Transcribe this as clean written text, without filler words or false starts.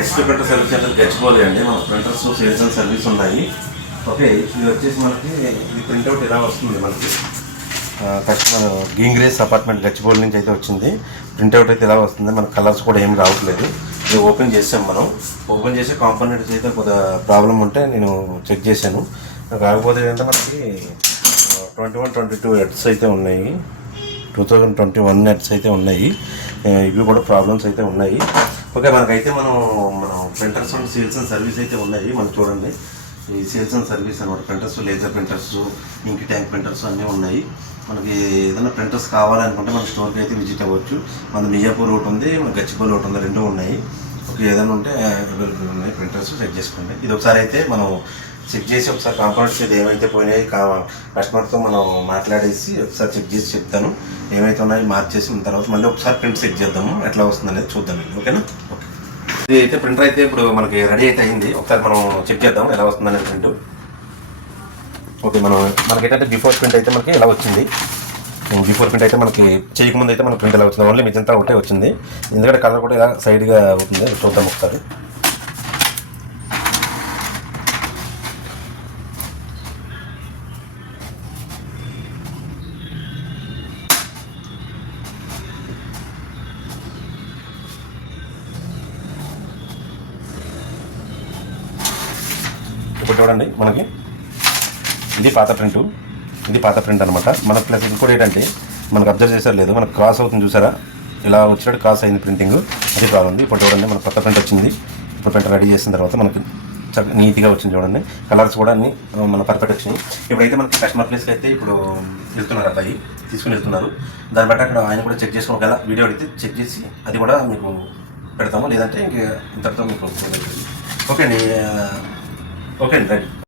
ST printer service centre Gachibowli అండి. మన printers sales and service ఉన్నాయి. ఓకే, ఇది వచ్చేసి మనకి ఇది ప్రింట్అవుట్ ఇలా వస్తుంది. మనకి కస్టమర్ గీంగ్రేస్ అపార్ట్మెంట్ గచ్చిబౌలి నుంచి అయితే వచ్చింది. ప్రింట్అవుట్ అయితే ఇలా వస్తుంది. మన కలర్స్ కూడా ఏమి రావట్లేదు. ఇది ఓపెన్ చేసాం. మనం ఓపెన్ చేసే కాంపోనెంట్స్ అయితే కొద్దిగా ప్రాబ్లం ఉంటే నేను చెక్ చేశాను. కాకపోతే ఏంటంటే మనకి 21-22 హెడ్స్ అయితే ఉన్నాయి. 2021 హెడ్స్ అయితే ఉన్నాయి. ఇవి కూడా ప్రాబ్లమ్స్ అయితే ఉన్నాయి. ఓకే, మనకైతే మన printers and sales and service అయితే ఉన్నాయి. మనం చూడండి, ఈ సేల్స్ అండ్ సర్వీస్ అనమాట. ప్రింటర్స్, లేజర్ ప్రింటర్స్, ఇంక్ ట్యాంక్ ప్రింటర్స్ అన్నీ ఉన్నాయి. మనకి ఏదైనా ప్రింటర్స్ కావాలనుకుంటే మన స్టోర్కి అయితే విజిట్ అవ్వచ్చు. మన మియాపూర్ ఒకటి ఉంది, మన గచ్చిబౌలి ఒకటి ఉంది, రెండు ఉన్నాయి. ఓకే, ఏదైనా ఉంటే అవైలబుల్ ఉన్నాయి. ప్రింటర్స్ చెక్ చేసుకోండి. ఇది ఒకసారి అయితే మనం చెక్ చేసి ఒకసారి కాంపోనెంట్స్ అయితే ఏమైతే పోయినాయి కస్టమర్తో మనం మాట్లాడేసి ఒకసారి చెక్ చేసి చెప్తాను. ఏమైతే ఉన్నాయో మార్చేసిన తర్వాత మళ్ళీ ఒకసారి ప్రింట్ చెక్ చేద్దాము, ఎట్లా వస్తుంది అనేది చూద్దామండి. ఓకేనా? ఓకే, ఇది అయితే ప్రింటర్ అయితే ఇప్పుడు మనకి రెడీ అయితే అయింది. ఒకసారి మనం చెక్ చేద్దాం ఎలా వస్తుంది అనేది ప్రింట్. ఓకే, మనకైతే బిఫోర్ ప్రింట్ అయితే మనకి ఎలా వచ్చింది. బిఫోర్ ప్రింట్ అయితే మనకి చేయకముందు అయితే మనకి ప్రింట్ ఎలా వచ్చింది, ఓన్లీ మిగతా ఒకటే వచ్చింది. ఎందుకంటే కలర్ కూడా ఇలా సైడ్గా అవుతుంది. చూద్దాం ఒకసారి. ఇప్పుడు చూడండి, మనకి ఇది పాత ప్రింట్ అనమాట. మనకు ప్లస్ ఇంకోటి ఏంటంటే మనకు అబ్జర్వ్ చేసారు లేదు, మనకు క్రాస్ అవుతుంది చూసారా, ఇలా వచ్చినట్టు క్రాస్ అయింది ప్రింటింగ్. అది ప్రాబ్లం ఉంది. ఇప్పుడు చూడండి, మనకు కొత్త ప్రింట్ వచ్చింది. ఇప్పుడు ప్రింట్ రెడీ చేసిన తర్వాత మనకి నీట్గా వచ్చింది. చూడండి, కలర్స్ కూడా అన్ని మన పర్ఫెక్ట్ వచ్చినాయి. ఇప్పుడైతే మనకి కస్టమర్ ప్లేస్కి అయితే ఇప్పుడు వెళ్తున్నారు, అబ్బాయి తీసుకుని వెళ్తున్నారు. దాన్ని బట్టి అక్కడ ఆయన కూడా చెక్ చేసుకుని ఒకవేళ వీడియో అడిగితే చెక్ చేసి అది కూడా మీకు పెడతాము. లేదంటే ఇంతటితో మీకు ఓకే అండి. ఓకే అండి, రైట్.